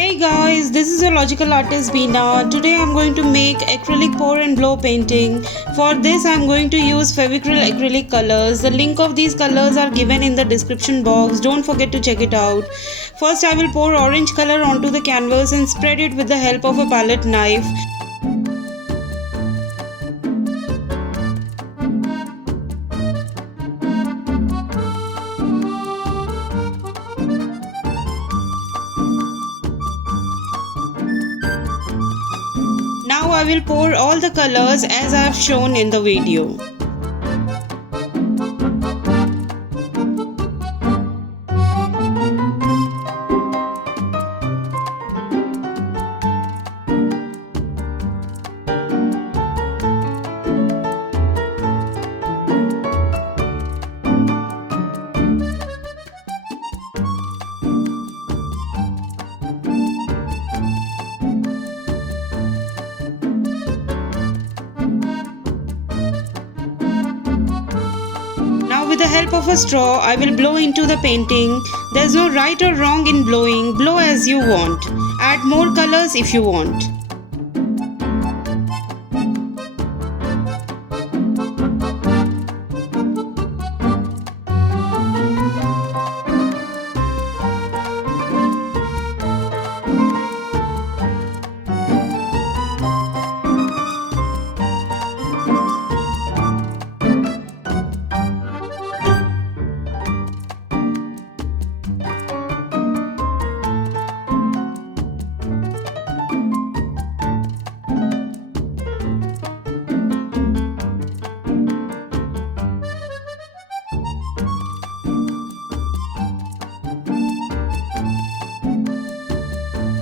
Hey guys, this is your logical artist Beenaa. Today I'm going to make acrylic pour and blow painting. For this I'm going to use Fevicryl acrylic colors. The link of these colors are given in the description box. Don't forget to check it out. First I will pour orange color onto the canvas and spread it with the help of a palette knife. Now I will pour all the colors as I have shown in the video. Now with the help of a straw, I will blow into the painting. There's no right or wrong in blowing. Blow as you want. Add more colors if you want.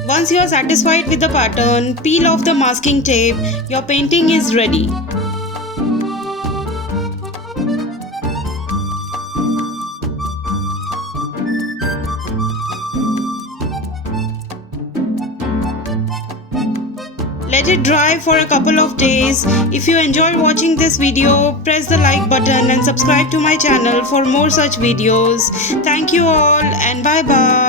Once you are satisfied with the pattern, peel off the masking tape. Your painting is ready. Let it dry for a couple of days. If you enjoyed watching this video, press the like button and subscribe to my channel for more such videos. Thank you all and bye bye.